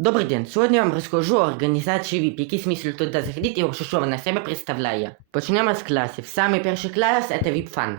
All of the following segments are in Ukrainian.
Добрий день. Сьогодні я вам розкажу організацію VIP, який смисл туди заходити і що вона себе представляє. Почнемо з класів. Самий перший клас це VIP Fan.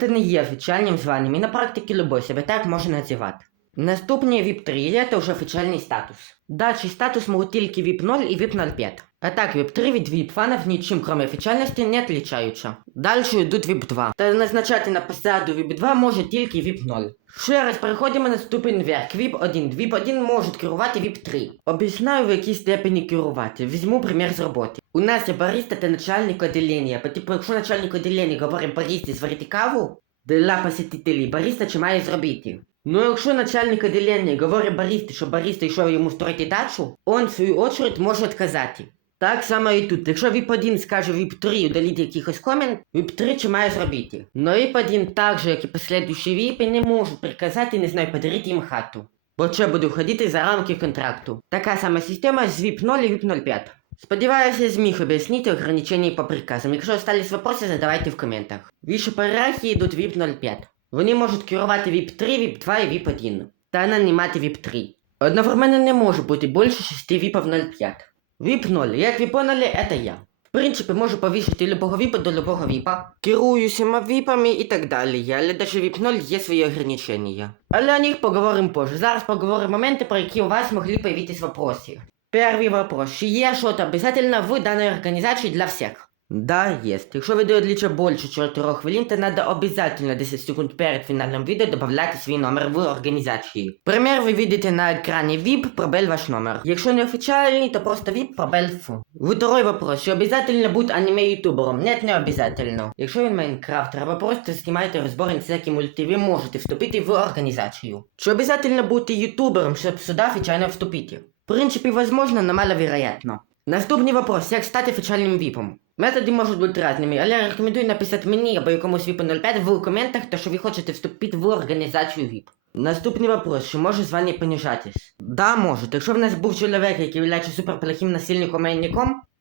Це не є офіціальним званням і на практиці любой себе так може називати. Наступний VIP 3 це вже офіціальний статус. Дальший статус можуть тільки VIP 0 і VIP 05. А так VIP 3 від VIP фанів нічим, кроме офіціальності, не отличаються. Дальше йдуть VIP 2. Та назначати на посаду VIP 2 може тільки VIP 0. Ще раз переходимо на ступень вверх. VIP 1. VIP 1 можуть керувати VIP 3. Об'ясняю в якій степені керувати. Візьму примір з роботи. У нас є бариста та начальник відділення. По типу, якщо начальник відділення говорить баристі зварити каву, для посетителей бариста чи має зробити. Ну, якщо начальник відділення говорить баристі, що бариста йшов йому строїти дачу, он в свою очередь може відказати. Так само і тут. Якщо VIP1 скаже VIP3 удалити якихось комент, VIP3 чи має зробити. Но VIP1 так же, як і послідуючі VIP, не можуть приказати, не знаю, подарити їм хату. Бо що буде входити за рамки контракту. Така сама система з VIP 0 і VIP 05. Сподіваюся, зміг об'яснити ограничення по приказам. Якщо остались вопроси, задавайте в коментах. Вище по ієрархії йдуть VIP 05. Вони можуть керувати VIP 3, VIP 2 і VIP 1. Та нанімати VIP 3. Одновременно не може бути більше 6 VIP 05. VIP 0, як ви поняли, это я. В принципі, можу повісити любого віпа до любого віпа. Керую всіма віпами і так далі, але даже VIP 0 є свої ограничення. Але о них поговоримо позже. Зараз поговоримо моменти, про які у вас могли появитись вопроси. Первый вопрос. Чи є что-то обязательно в данной организации для всех? Да, есть. Якщо відео длиться більше 4 хвилин, то надо обязательно 10 секунд перед фінальним відео додати свій номер в організації. Пример ви видите на екрані VIP, пробель ваш номер. Якщо не офіціальний, то просто VIP, пробель фу. Второй вопрос. Чи обязательно бути аніме-ютубером? Нет, не обязательно. Якщо він Майнкрафтер, або просто знімаєте розбори на всякі мульти, ви можете вступити в організацію. Чи обязательно бути ютубером, щоб сюди офіційно вступити? В принципі, возможно, но маловероятно. Наступний вопрос. Як стати офіціальним віпом? Методи можуть бути різними, але я рекомендую написати мені або якомусь віпу 05 в коментах, то що ви хочете вступити в організацію ВІП. Наступний вопрос, чи може звання понижатись? Да, може. Якщо в нас був чоловік, який є суперплохим насильником і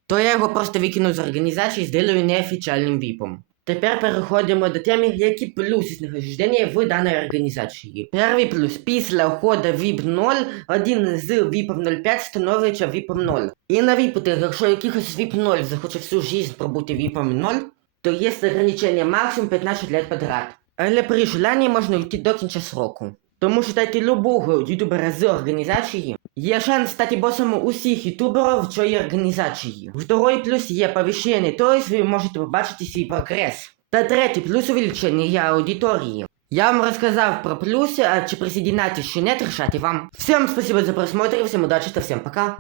то я його просто викину з організації і зроблю неофіціальним віпом. Тепер переходимо до теми, які плюси снахождення в даній організації. Перший плюс. Після входу VIP 0, один з VIP 05 становиться VIP 0. І на VIP, якщо якихось VIP 0 захоче всю життя пробути VIP 0, то є ограничення максимум 15 лет подряд. Але при желанні можна йти до кінця сроку. Тому считайте любого ютубера з організації. Є шанс стати босом усіх ютуберів цій організації. Второй плюс є повищення, тобто ви можете побачити свій прогрес. Та третій плюс увеличення аудиторії. Я вам розказав про плюси, а чи присоединяйтесь чи нет, решайте вам. Всем спасибо за просмотр, всем удачи, та всем пока.